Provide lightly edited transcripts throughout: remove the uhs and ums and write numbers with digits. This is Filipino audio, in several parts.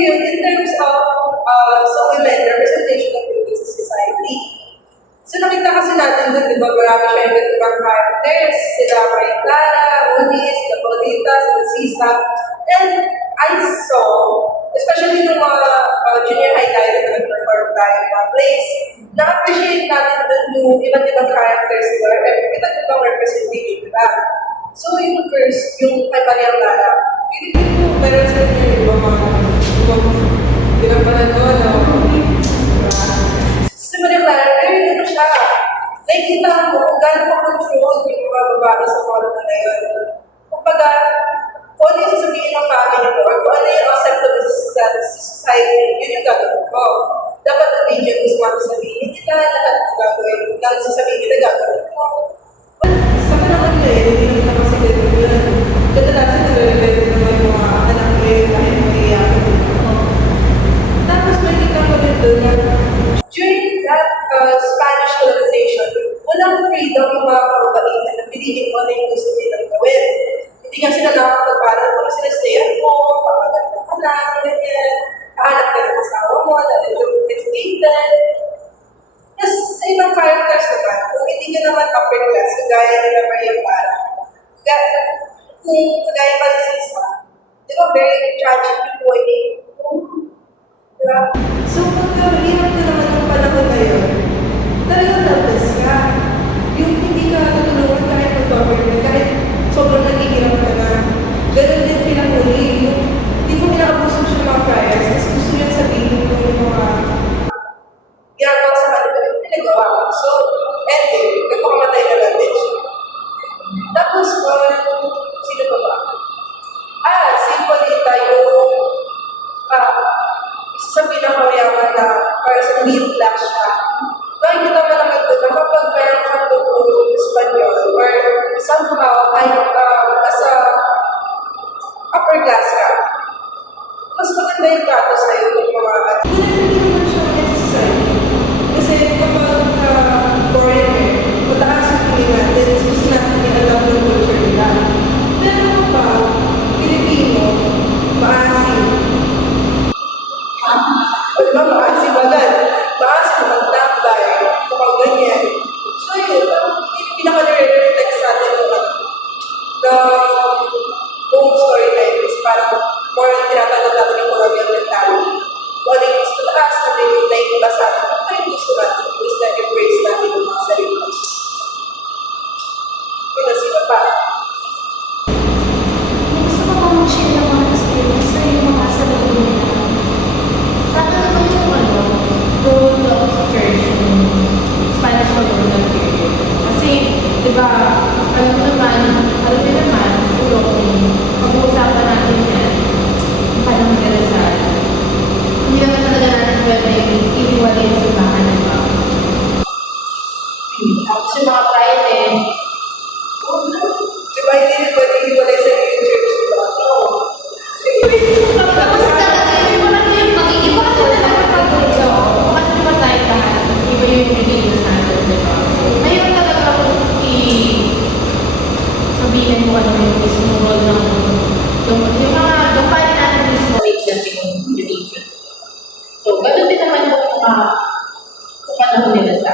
yun, in terms of sa women, representation of women sa society. So nakita kasi natin doon, di ba, marami siya yung ibang characters, sila Maria Clara, Rudy, sila Paulita, sila Sisa. And I saw, especially nung mga junior high tayo na nag-perform tayo ng mga plays, na-appreciate natin doon yung iba't ibang characters nila, iba't ibang representation nila. So yung first, yung kay Maria Clara, pinipin ko, meron sa inyo yung mga pinapanood na si Maria Clara, very ano siya. Nakikita mo kung gano'n pa-control yung mga babae sa polo na yun. Kumbaga, kung ano yung sasabihin ng family ko, or kung ano yung acceptable sa society, yun yung gagawin ko. Dapat obedient gusto mo sabihin, hindi na lahat ng gagawin. Lang sasabihin nila gagawin ko. Sa panahon na yun, hindi naman kasi ganun yun. Kadalasan nare-relate naman yung mga anak ko yun dahil mag-iyakan dito. Tapos makikita ko din doon na during that Spanish colonization, walang freedom yung mga kababaihan na pinili mo na yung gusto nilang gawin. Hindi nga sila nakapagparan kung sila stay at home, papaganda ka lang, ganyan, kahanap ka ng asawa mo, dahil yung educated. Tapos sa ibang characters naman, kung hindi ka naman upper class, kagaya nila Maria Clara, kung kagaya pa rin Sisa, di ba very tragic yung buhay niya. Diba? So, pagka-hirap na naman ng panahon na yun, talagang helpless ka. Yung hindi ka tutulungan kahit mag-government, kahit sobrang naghihirap ka na. Ganun din pinahuli. Yung hindi mo pinakabuso siya mga friars, tapos gusto niya sabihin yung mga ginagawa sa kanila, yung pinagawa. So, ending, nagpakamatay na lang din siya. Tapos, sino ba ba? Si Paulita, yung isa sa pinakayaman na para sa middle class siya. Nakikita mo naman doon na kapag meron ka doon Espanyol or somehow kahit nasa upper class ka, mas maganda yung trato sa'yo ng mga hindi naman siya necessary. Kasi kapag foreigner, mataas yung tingin natin, gusto natin yung alam ng culture nila. Pero kapag Pilipino, maasim. Diba, maasim agad. Maasim, magtambay, kapag ganyan. So yun, yung pinaka-reflect sa atin the home story time is parang more tinatanggap natin yung colonial mentality. Kung ano yung gusto taas natin yung naiiba sa atin, kung ano yung gusto natin, is na embrace natin yung mga sarili. Kaya sino pa? Gusto ko bang share ng mga experience na yung mga sa loob nila? Sa akin naman yung role of church yung Spanish colonial period. Kasi, di ba, alam niyo naman, pag-uusapan natin yan, yung panahon na Rizal. Hindi naman talaga natin pwede iiwalay yung simbahan, di ba? Tapos yung mga Friday, Diba, hindi rin pwede iwalay sa yung church, diba? tapos talaga yung parang yung mag-iiba ka na naman pag-ulo. Kasi di ba tayo lahat, iba yung religious natin, di ba? Ngayon talaga kung sabihin mo ano yung mismo role ng yung mga gampanin natin mismo ng religion. So, ganun din naman yung mga sa panahon nila sa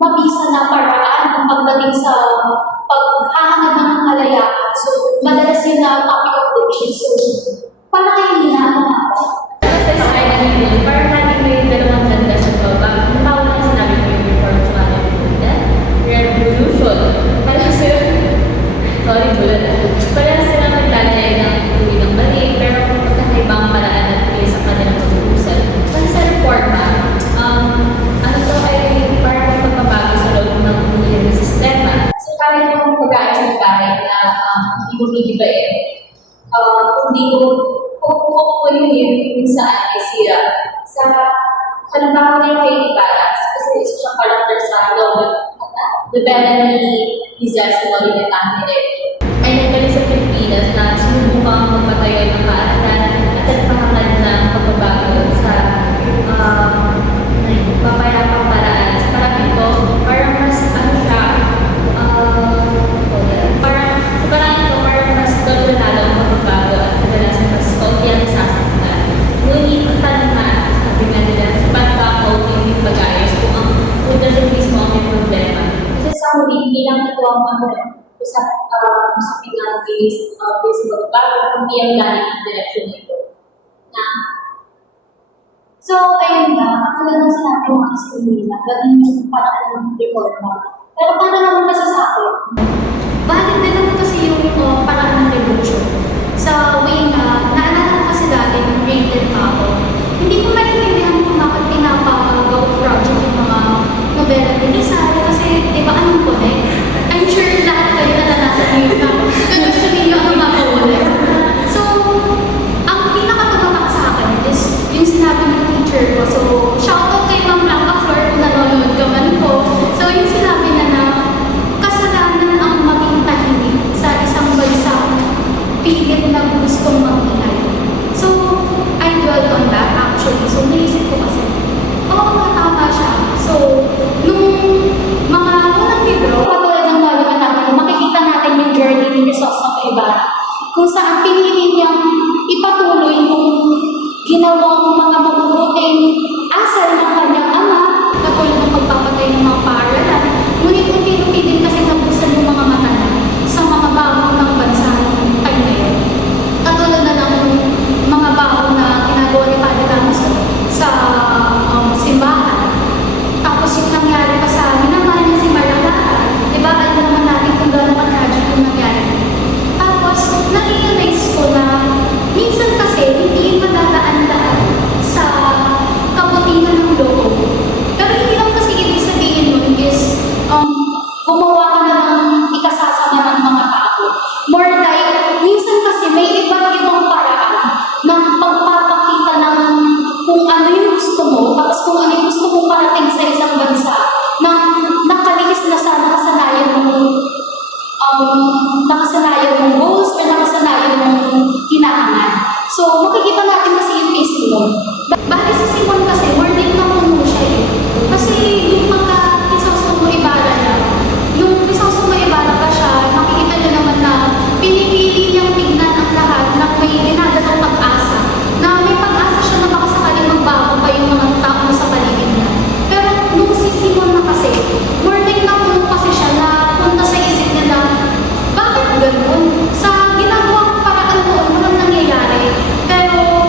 mabisa na paraan ang pagdating sa paghahanap ng kalayaan. So, madalas yun na topic of debate. So, paano kayo hinahanap ako? Kasi sa akin namin yun, parang laging may dalawang ganda sa baba. Ang tawag na sinabi ko yung reform sa revolution. Parang sila, sorry, bulan na. Parang sila naglalagay ng tuwi ng mali, pero kung magkakaibang paraan at tuwi sa kanilang pag-uusal. Kasi sa reforma, ano to ay parang may pagbabago sa loob ng komunidad ng sistema. So, parang yung pag-aayos ng bahay na hindi mo gigibain. Hindi ko yun yung saan ay sila. Sa halimbawa na yung kay Ibaras, kasi isa siyang character sa novela ni Lizelle sa Molina Tangere. Ay nagbalik sa Pilipinas na sinubukang magpatayo ng kaaratan at nagpahangad ng pagbabago sa mapayapang paraan. Sa parang ito, parang mas ano siya, parang sa parang ito, parang mas kontrolado ang pagbabago at kadalasan mas kaunti ang sasaktan. Ngunit ang tanungan, sabi nga nila, sapat ba kaunti yung pag-ayos kung ang punta mismo ang may problema? Kasi sa huli, bilang ito ang usapin ng base pagbabago, hindi ang galing ang direction nito. So, ayun nga, katulad ng sinabi mo kasi nila, gawin yung paraan ng reforma. Pero paano naman kasi sa akin? Valid din naman kasi yung paraan ng revolution. Sa way na, naalala ko kasi dati nung grade 10 pa ako, hindi ko maintindihan kung bakit pinapagawa project yung mga novela ni Rizal kasi, di ba, anong connect? I'm sure lahat kayo naranasan yun na gusto ninyo ang mapawala. So, ang pinakatumatak sa akin is yung sinabi ng teacher ko. So, shoutout kay Ma'am Blanca Flor kung nanonood ka man po. So, yung sinabi na kasalanan ang maging tahimik sa isang bansa pilit na gustong mag-ingay. So, I dwell on that actually. So, naisip ko kasi, oo nga, tama siya. So, nung mga unang libro, katulad ng Molina Tangere, makikita natin yung journey ni Crisostomo Ibarra kung saan pinili niyang ipatuloy yung ginawang mga mabubuting asal ng kanyang ama, katulad ng pagpapatay ng mga paaralan. Ngunit unti-unti din kasi nabusan yung mga mata niya sa mga bago ng bansa ng time na yun. Katulad na ng mga bago na ginagawa ni Padre Ramos sa simbahan. Tapos yung nangyari pa sa amin naman yung si Maragara, diba? Alam naman natin kung gano'n ka-tragic yung nangyari. Tapos, na-realize ko na minsan kasi hindi madadaan-daan sa kabutihan ng loob. Pero hindi lang kasi ibig sabihin nun is gumawa ka na ng ikasasama ng mga tao. More like, minsan kasi may iba't ibang paraan ng pagpapakita ng kung ano yung gusto mo, tapos kung ano yung gusto mong parating sa isang bansa na nakalihis na sa nakasanayan mong goals or nakasanayan mong hinahangan. So, makikita natin kasi yung kay Simon. Bakit si Simon kasi, more din na puno siya eh. Kasi yung mga Crisostomo Ibarra niya, yung Crisostomo Ibarra pa siya, makikita niyo naman na pinipili niyang tignan ang lahat na may dinadalang pag-asa. Na may pag-asa siya na baka sakaling magbago pa yung mga tao na sa paligid niya. Pero nung si Simon na kasi, more din na puno kasi siya na punta sa isip niya na, bakit ganun? Sa ginagawa ko paraan noon, walang nangyayari. Pero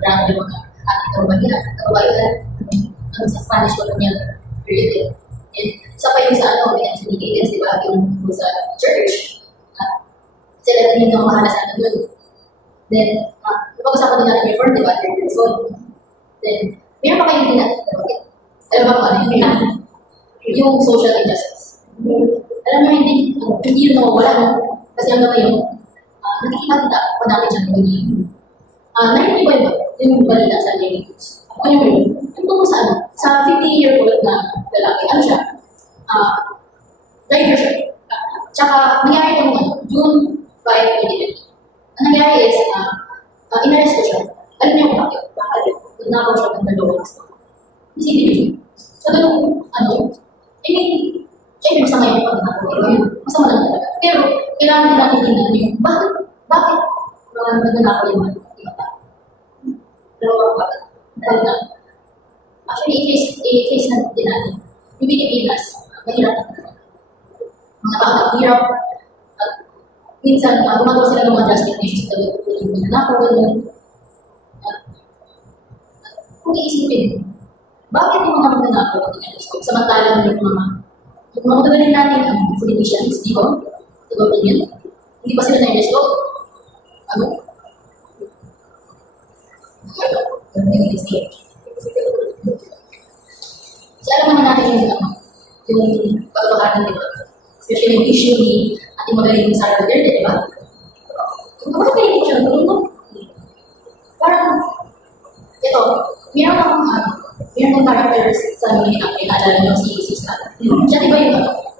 drama yung mga ating kababayan, ano sa Spanish colonial period. And isa pa yung sa ano, may syndicates, di ba? Yung sa church. Sila din yung mahalas ano dun. Then, pag-usapan din natin before, di ba? Third person. Then, mayroon pa kayo din natin. Alam ba kung ano yun? Yung social injustice. Alam mo, hindi yun nawawala. Kasi ang naman yung, nakikita-kita pa natin siya ng ganyan. Narinig ko yung balita sa daily news. Ano yun? Yung tungkol sa ano? Sa 50-year-old na lalaki, ano siya? Driver siya. Tsaka, nangyari ko ano, June 5, 2020. Ang nangyari is, in-arrest ko siya. Alam niyo kung bakit? Bakit? Nagnabaw siya ng dalawang gusto. Isipin niyo. So, doon, ano, I mean, syempre masama yung pag-nakaw. Masama lang talaga. Pero, kailangan din natin tingnan yung, bakit? Bakit? Nagnabaw yung mga tao. Dalawang bakit? Dahil na, actually, i-face na din natin. Yung Pilipinas, mahirap na talaga. Mga bata, hirap. At minsan, gumagawa sila ng mga justifications sa yung nanakaw, gano'n. Kung iisipin, bakit yung mga nanakaw at inarresto? Samantalang yung mga magaling natin, ang politicians, di ba? Tugod yun. Hindi pa sila na-arresto. Ano? Kasi alam naman natin yung pagbabahanan, di ba? Especially yung issue ni ating magaling Sara Duterte, di ba? Bakit kayo hindi siya natulungan? Parang, ito, meron akong characters sa mga natin, naalala nyo si Sista. Siya, di ba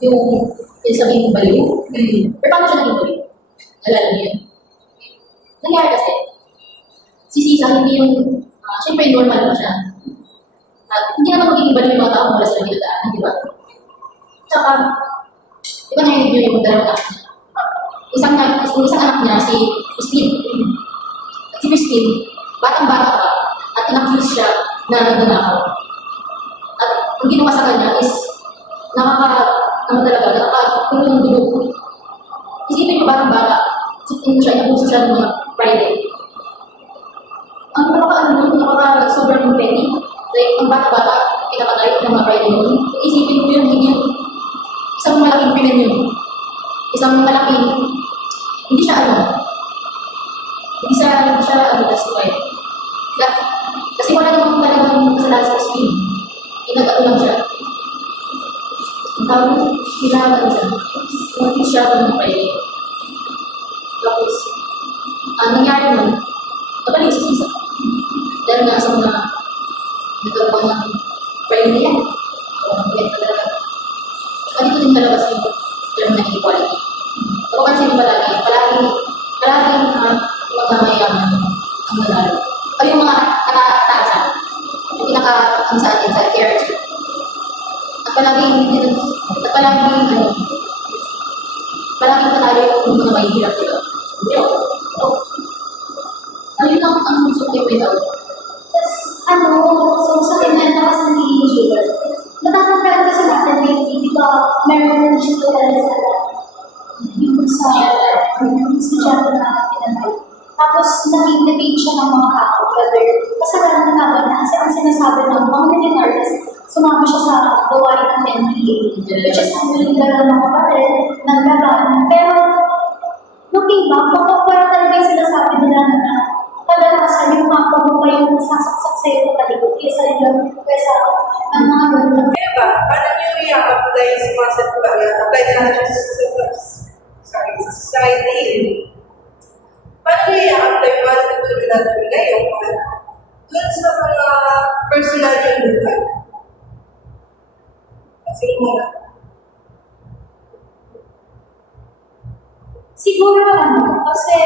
yung sabihin ng baliw? Pero paano siya naging baliw? Naalala niyo yun? Nangyari kasi, si Sisa hindi yung, siyempre normal pa siya. At hindi naman magiging baliw yung mga tao kung wala sila ginagaanan, di ba? Tsaka, di ba narinig niyo yung dalawang anak niya? Isang anak niya, si Christine. Si Christine, batang-bata pa, at in-accuse siya na nagnanakaw. At ang ginawa sa kanya is, nakakatulong dugo. Isipin ko batang-bata, in-accuse siya ng mga Friday. Ang sobrang petty. Like, ang bata-bata, pinapatay ng mga Friday noon. Isipin ko yun, isang malaking krimen yun. Isang malaking, hindi siya justified. Kasi wala namang talagang kasalanan sa Christine. Inag-ano lang siya. Ang tawag mo, hinahagan siya. Hindi siya ng Friday. Tapos, ang nangyari nun, nabalik sa Sisa. Dahil nga sa mga nagkaroon ng Friday na yan. At dito din talabas yung term na inequality. Napapansin mo palagi mga mayaman ang nanalo. O yung mga nakataasan, yung ang sa atin, sa hierarchy. At palaging panalo yung mga mahihirap dito. Ano lang ang gusto ko yung out? So sa event na kasi nagiging jailer, natatangkaan kasi natin, di ba, meron na siya talaga sa yung estudyante na pinanay. Tapos nag-invite siya ng mga tao, whether kasalanan ng tao na kasi ang sinasabi ng mga militaries, sumama siya sa gawain ng NPA, which is ang illegal ng kapatid, ng laban. Pero, looking back, para talaga yung sinasabi nila na kadalasan yung mga pagmumay yung sasaksak sa iyo kaligod kaysa ang mga ganun. Kaya ba, paano nyo i-apply sa concept ba? Apply na natin sa society. Paano nyo i-apply ba sa tuloy natin ngayon? Doon sa mga personal yung buhay. Kasi mga Siguro kasi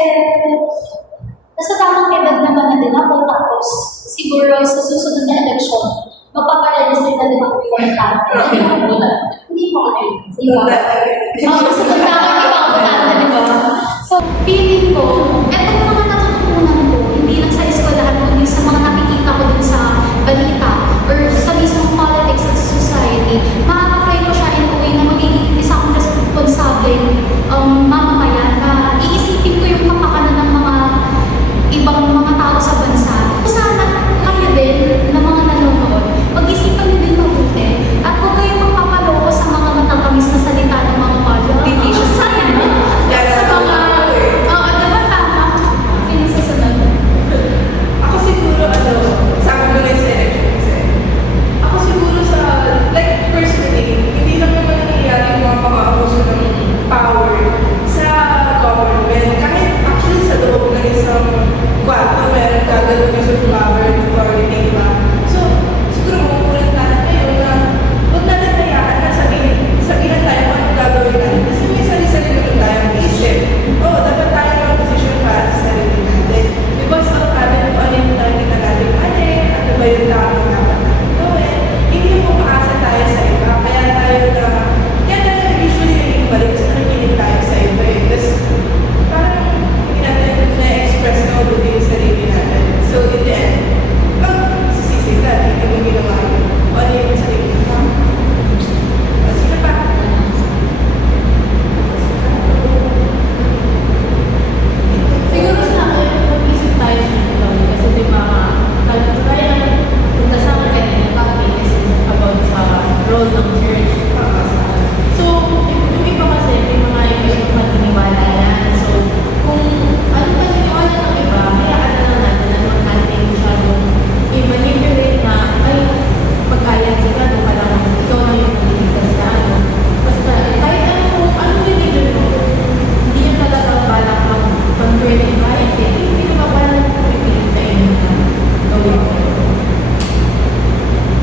nasa tamang edad naman na din ako, tapos siguro sa susunod na eleksyon, magpaparegister na din ako yung tao. Hindi mo kayo. Sige ba? Kasi magkakaroon di ba ako tanda, di ba? So, feeling ko, etong mga natutunan ko, hindi lang sa eskwelahan, kundi sa mga nakikita ko din sa balita or sa mismong politics at society, ma-apply ko siya in a way na magiging isa akong responsable mamamayan na iisipin ko yung kapakanan ng mga ibang mga tao sa bansa. Sa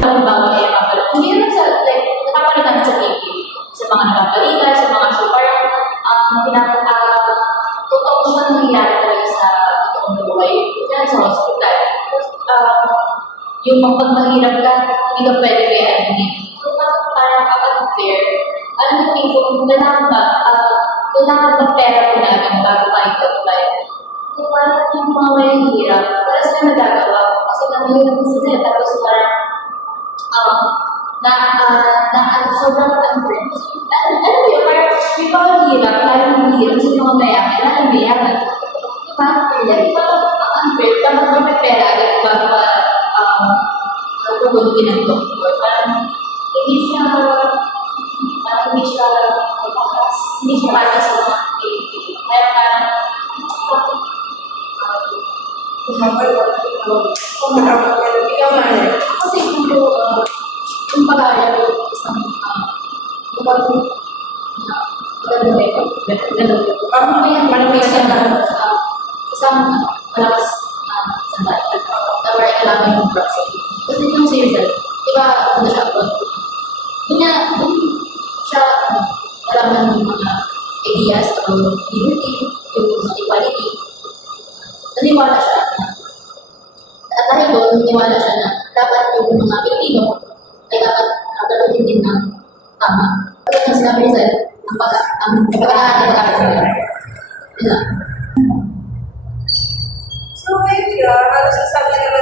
Ang bago na yung mga hindi naman sa, like, napapalitan sa TV, sa mga napapalitan, sa mga show, parang, totoo siya nangyayari talaga sa totoong buhay. Yan sa hospital. Yung magpagmahirap ka, hindi ka pwede kaya so, parang unfair. Ano yung tipo, kailangan ba pera ko namin bago tayo apply? So, parang yung mga may hirap, para sila nagagawa. Kasi namahirap na sila, tapos parang, sobrang unfair. Ano mo yun, parang may mga hirap, lalo ng hirap, kasi mga mayaman, lalo ng mayaman. Diba? Kaya parang unfair, dapat ba may pera agad bago pa nagpagulugin ng doktor. Parang hindi siya para sa mga baby. Kaya parang Ikaw man. kasi yung pag-aaral isang isang malakas sandal. Tawar kailangan yung process. Kasi yung si Rizal, di ba, ano siya, doon siya nalaman yung mga ideas about liberty, yung equality. Naniwala siya na, at dahil doon, naniwala siya na dapat yung mga Pilipino ay dapat gagawin din ng tama. Kasi ang sinabi Rizal, ang pag-aaral. So, ngayon, ano sasabi naman